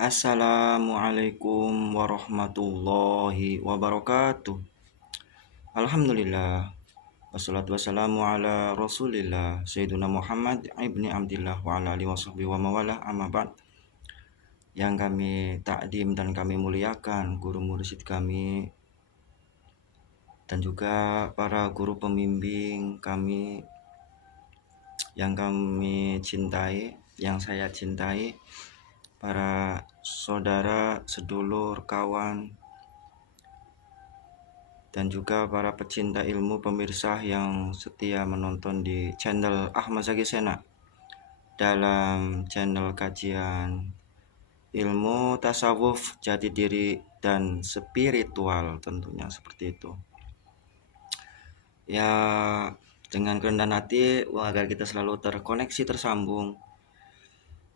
Assalamualaikum warahmatullahi wabarakatuh. Alhamdulillah. Wassalatu wassalamu ala rasulillah Sayyiduna Muhammad ibni Abdillah wa ala alihi wasahbihi wa mawalah amma ba'd. Yang kami takdim dan kami muliakan guru mursyid kami dan juga para guru pembimbing kami yang kami cintai, yang saya cintai, para saudara, sedulur, kawan, dan juga para pecinta ilmu pemirsa yang setia menonton di channel Ahmad Zaki Sena dalam channel kajian ilmu tasawuf, jati diri, dan spiritual tentunya seperti itu. Ya, dengan kerendahan hati agar kita selalu terkoneksi, tersambung,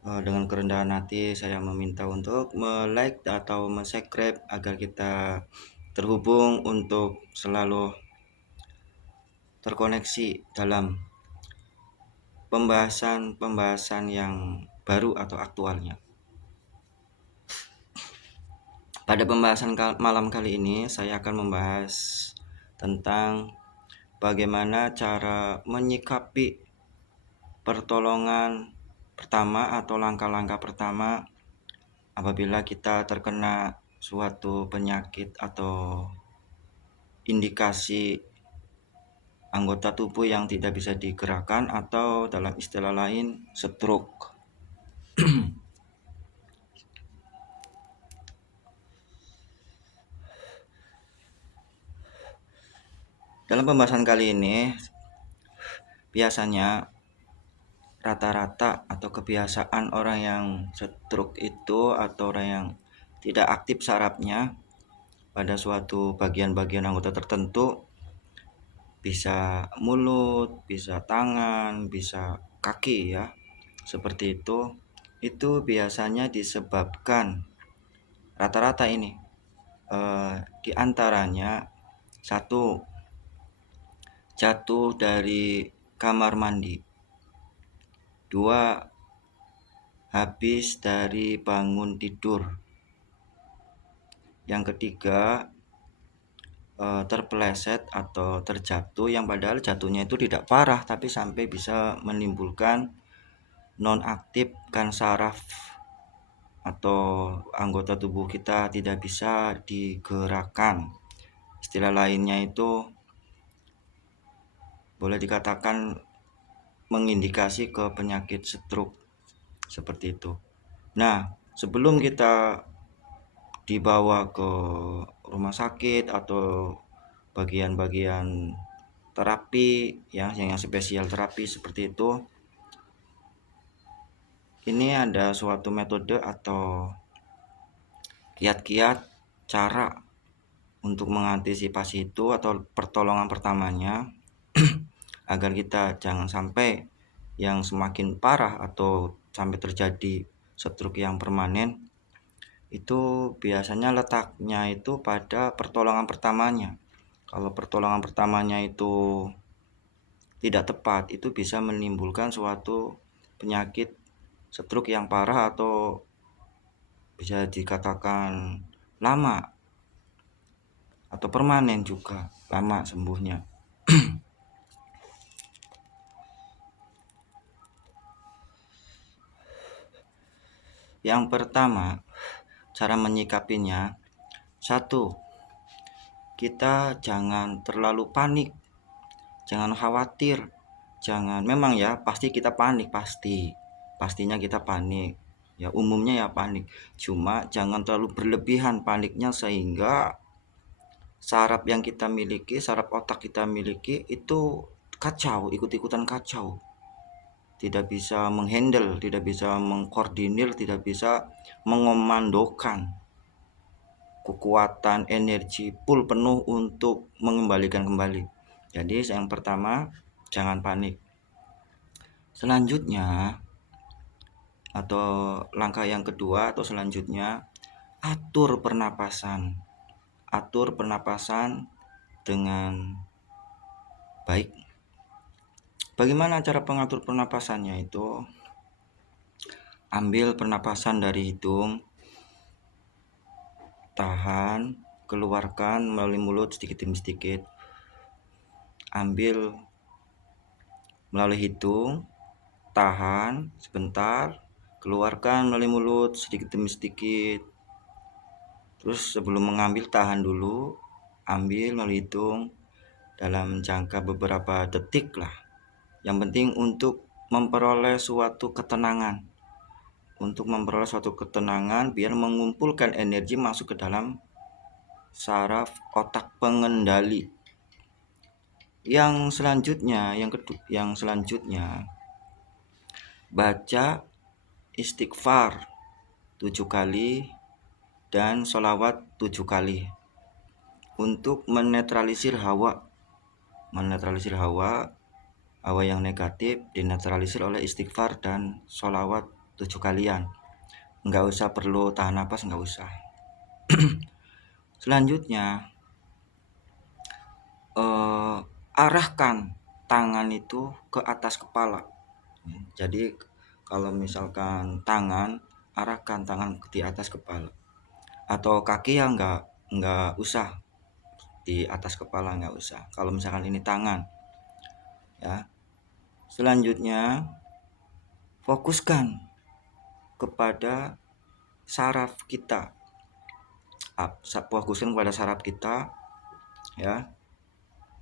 dengan kerendahan hati saya meminta untuk like atau subscribe agar kita terhubung untuk selalu terkoneksi dalam pembahasan yang baru atau aktualnya. Pada pembahasan malam kali ini saya akan membahas tentang bagaimana cara menyikapi pertolongan pertama atau langkah-langkah pertama apabila kita terkena suatu penyakit atau indikasi anggota tubuh yang tidak bisa digerakkan atau dalam istilah lain stroke. Dalam pembahasan kali ini biasanya rata-rata atau kebiasaan orang yang stroke itu atau orang yang tidak aktif sarafnya pada suatu bagian-bagian anggota tertentu, bisa mulut, bisa tangan, bisa kaki ya, seperti itu biasanya disebabkan rata-rata ini diantaranya satu, jatuh dari kamar mandi, dua, habis dari bangun tidur, yang ketiga terpeleset atau terjatuh yang padahal jatuhnya itu tidak parah tapi sampai bisa menimbulkan nonaktifkan saraf atau anggota tubuh kita tidak bisa digerakkan. Istilah lainnya itu boleh dikatakan mengindikasi ke penyakit stroke seperti itu. Nah, sebelum kita dibawa ke rumah sakit atau bagian-bagian terapi ya, yang spesial terapi seperti itu, ini ada suatu metode atau kiat-kiat cara untuk mengantisipasi itu atau pertolongan pertamanya agar kita jangan sampai yang semakin parah atau sampai terjadi stroke yang permanen. Itu biasanya letaknya itu pada pertolongan pertamanya. Kalau pertolongan pertamanya itu tidak tepat, itu bisa menimbulkan suatu penyakit stroke yang parah atau bisa dikatakan lama atau permanen juga, lama sembuhnya. Yang pertama, cara menyikapinya, satu, kita jangan terlalu panik, jangan khawatir, memang ya pasti kita panik, pastinya kita panik ya, umumnya ya panik, cuma jangan terlalu berlebihan paniknya sehingga saraf yang kita miliki, saraf otak kita miliki itu kacau, ikut-ikutan kacau, tidak bisa menghandle, tidak bisa mengkoordinir, tidak bisa mengomandokan kekuatan energi full penuh untuk mengembalikan kembali. Jadi yang pertama, jangan panik. Selanjutnya atau langkah yang kedua atau selanjutnya, atur pernapasan dengan baik. Bagaimana cara pengatur pernapasannya itu? Ambil pernapasan dari hidung tahan, keluarkan melalui mulut sedikit demi sedikit. Ambil melalui hidung, tahan sebentar, keluarkan melalui mulut sedikit demi sedikit. Terus sebelum mengambil tahan dulu, ambil melalui hidung dalam jangka beberapa detik lah. Yang penting untuk memperoleh suatu ketenangan. Untuk memperoleh suatu ketenangan biar mengumpulkan energi masuk ke dalam saraf otak pengendali. Yang selanjutnya baca istighfar 7 kali dan sholawat 7 kali untuk menetralisir hawa yang negatif dinetralisir oleh istighfar dan sholawat 7 kalian. Nggak usah perlu tahan napas, nggak usah. Selanjutnya arahkan tangan itu ke atas kepala. Jadi kalau misalkan tangan, arahkan tangan di atas kepala. Atau kaki ya nggak usah di atas kepala, nggak usah. Kalau misalkan ini tangan, ya. Selanjutnya fokuskan kepada saraf kita. Fokuskan kepada saraf kita, ya.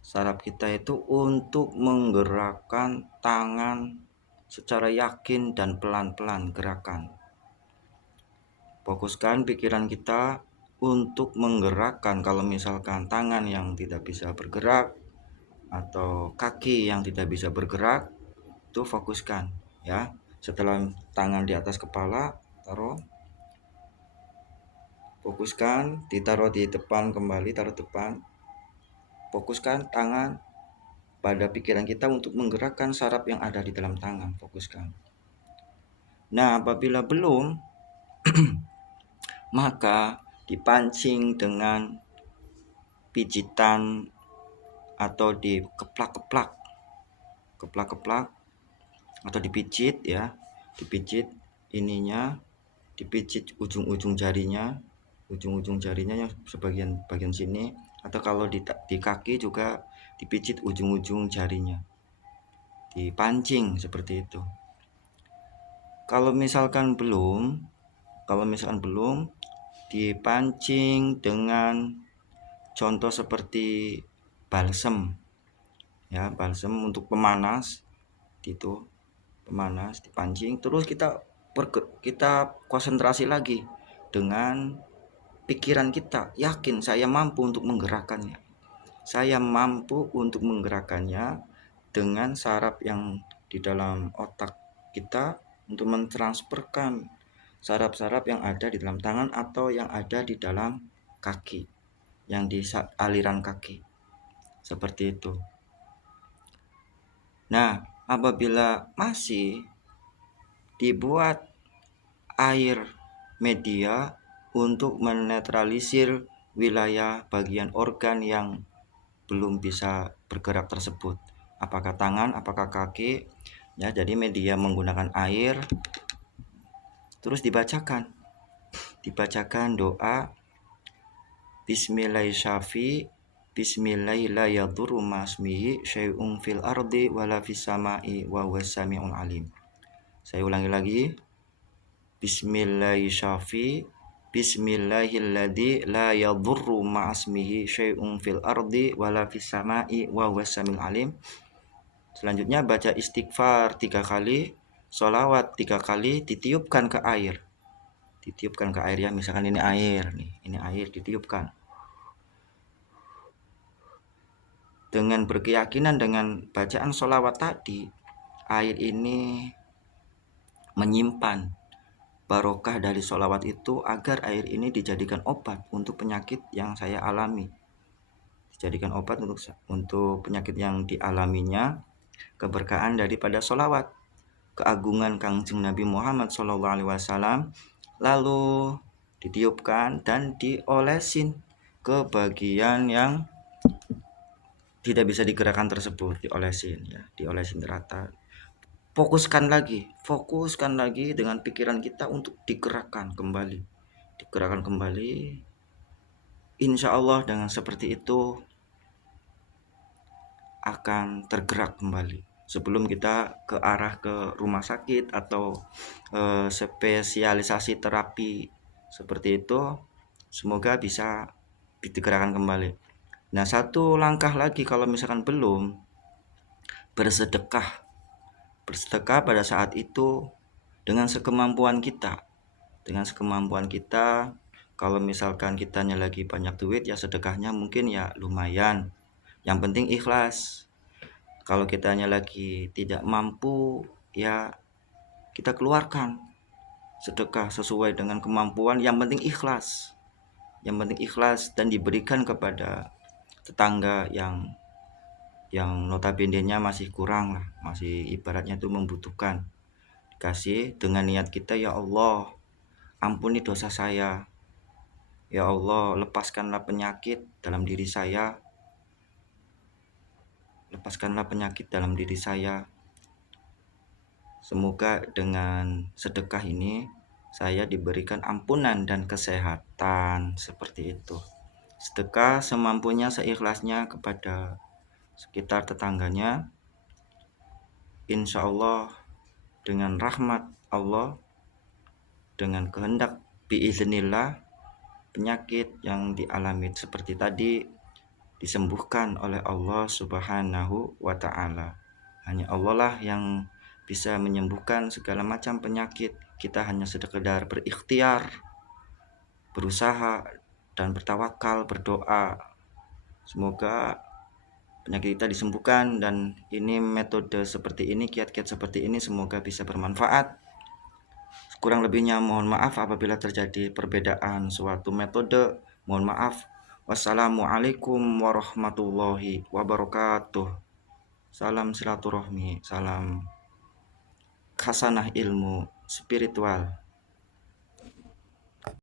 Saraf kita itu untuk menggerakkan tangan secara yakin dan pelan-pelan gerakan. Fokuskan pikiran kita untuk menggerakkan kalau misalkan tangan yang tidak bisa bergerak atau kaki yang tidak bisa bergerak, itu fokuskan ya. Setelah tangan di atas kepala, fokuskan, ditaruh di depan kembali, taruh depan. Fokuskan tangan pada pikiran kita untuk menggerakkan saraf yang ada di dalam tangan, fokuskan. Nah, apabila belum, maka dipancing dengan pijitan atau dikeplak-keplak atau dipijit ya, dipijit ininya, dipijit ujung-ujung jarinya yang bagian sini, atau kalau di kaki juga dipijit ujung-ujung jarinya, dipancing seperti itu. Kalau misalkan belum, dipancing dengan contoh seperti balsem ya, balsem untuk pemanas gitu, dipancing. Terus kita konsentrasi lagi dengan pikiran kita, yakin saya mampu untuk menggerakkannya dengan saraf yang di dalam otak kita untuk mentransferkan saraf-saraf yang ada di dalam tangan atau yang ada di dalam kaki, yang di aliran kaki, seperti itu. Nah, apabila masih, dibuat air media untuk menetralisir wilayah bagian organ yang belum bisa bergerak tersebut, apakah tangan, apakah kaki ya. Jadi media menggunakan air, terus dibacakan doa Bismillahirrahmanirrahim, Bismillahirrahmanirrahim, masmihi syai'un fil ardi wala fis sama'i wa huwas sami'ul alim. Saya ulangi lagi. Bismillahirrahmanirrahim, Bismillahilladzi la yadurru ma'asmihi syai'un fil ardi wala fis sama'i wa huwas sami'ul alim. Selanjutnya baca istighfar 3 kali, sholawat 3 kali, ditiupkan ke air ya. Misalkan ini air ditiupkan. Dengan berkeyakinan dengan bacaan sholawat tadi, air ini menyimpan barokah dari sholawat itu, agar air ini dijadikan obat untuk penyakit yang saya alami. Dijadikan obat untuk penyakit yang dialaminya, keberkahan daripada sholawat, keagungan Kangjeng Nabi Muhammad SAW. Lalu ditiupkan dan diolesin ke bagian yang tidak bisa digerakkan tersebut, diolesin rata. Fokuskan lagi dengan pikiran kita untuk digerakkan kembali insya Allah dengan seperti itu akan tergerak kembali. Sebelum kita ke arah ke rumah sakit atau spesialisasi terapi seperti itu, semoga bisa digerakkan kembali. Nah, satu langkah lagi kalau misalkan belum, bersedekah. Bersedekah pada saat itu dengan sekemampuan kita. Dengan sekemampuan kita, kalau misalkan kitanya lagi banyak duit ya sedekahnya mungkin ya lumayan. Yang penting ikhlas. Kalau kitanya lagi tidak mampu, ya kita keluarkan sedekah sesuai dengan kemampuan. Yang penting ikhlas. Yang penting ikhlas dan diberikan kepada tetangga yang notabene-nya masih kurang lah, masih ibaratnya itu membutuhkan. Dikasih dengan niat kita, ya Allah, ampuni dosa saya. Ya Allah, lepaskanlah penyakit dalam diri saya. Lepaskanlah penyakit dalam diri saya. Semoga dengan sedekah ini saya diberikan ampunan dan kesehatan, seperti itu. Sedekah semampunya, seikhlasnya kepada sekitar tetangganya. Insya Allah dengan rahmat Allah, dengan kehendak biiznillah, penyakit yang dialami seperti tadi disembuhkan oleh Allah Subhanahu wa Ta'ala. Hanya Allah lah yang bisa menyembuhkan segala macam penyakit. Kita hanya sekedar berikhtiar, berusaha, dan bertawakal, berdoa. Semoga penyakit kita disembuhkan, dan ini metode seperti ini, kiat-kiat seperti ini semoga bisa bermanfaat. Kurang lebihnya mohon maaf apabila terjadi perbedaan suatu metode. Mohon maaf. Wassalamualaikum warahmatullahi wabarakatuh. Salam silaturahmi, salam khasanah ilmu spiritual.